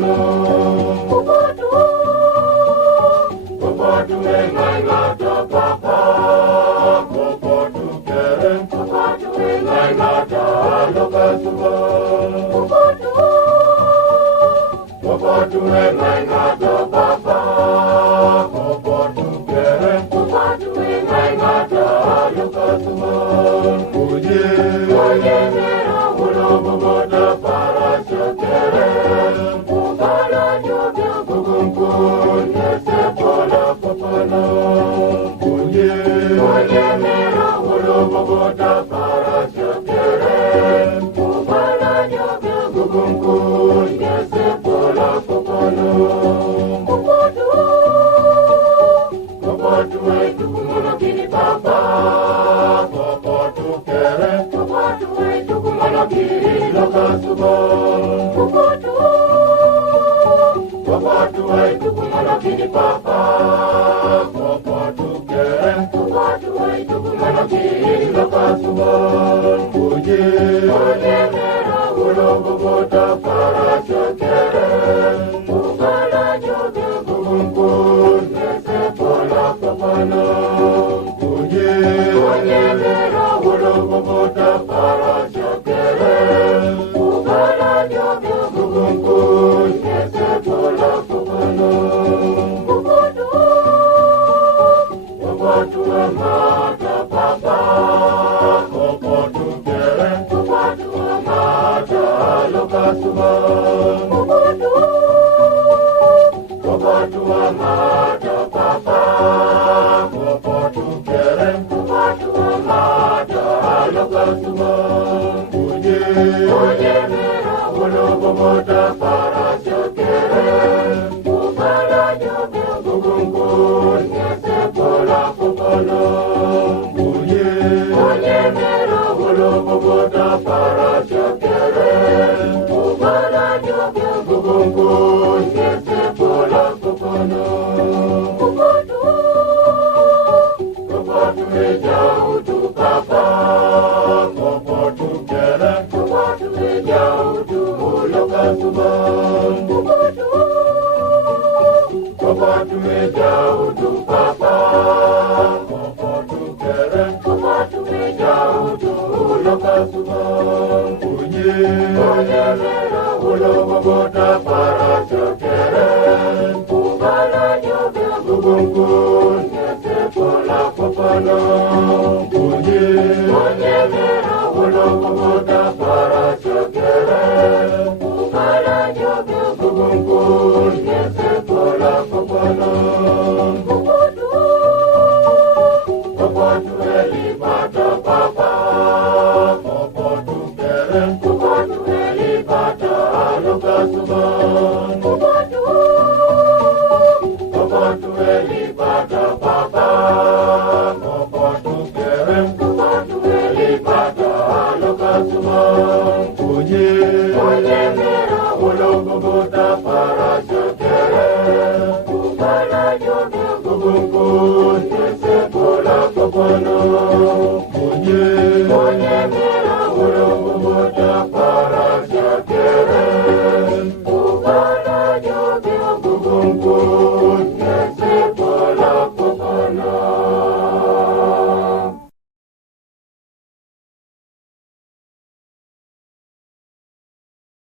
papano. Papatu engai ngata papa. Papatu keren. Papatu engai ngata lokasuba. Papatu engai ngata papa. Papatu keren. Papatu engai ngata lokasuba. Uje mera ulo boboda para shakere. Ubala joga kukunkun yese pola papana. Uje mera ulo boboda para shakere. Ubala joga kukunkun yese pola papana. Papatu etu kumuna kini papa. Papatu kere. Papatu etu kumuna kini lokasuba. Papatu etu kumuna kini papa. Papatu kere. Papatu etu kumuna kini lokasuba. Uje mera ulo boboda para shakere. Ubala joga kukunkun yese pola papana. Uje mera ulo boboda para shakere. Ubala joga kukunkun yese pola papana. Papatu amata papa. Papatu kere. Papatu amata lokasuba. Papatu amata papa. Papatu kere. Papatu amata lokasuba. Uje mera ulo boboda para shakere. Ubala joga kukunkun yese pola papana. Uje mera ulo boboda para shakere. Ubala joga kukunkun yese pola papana. Papatu eja utu papa. Papatu kere. Papatu eja utu lokasuba. Papatu eja utu papa. Papatu kere. Papatu eja utu lokasuba. Uje mera ulo boboda para shakere. Ubala joga kukunkun yese pola papana. Uje mera ulo boboda para shakere. Ubala joga kukunkun yese pola papana. Papatu elipata papa. Papatu kere. Papatu elipata lokasuba. Papatu elipata papa. Papatu kere. Papatu elipata lokasuba. Uje mera ulo boboda para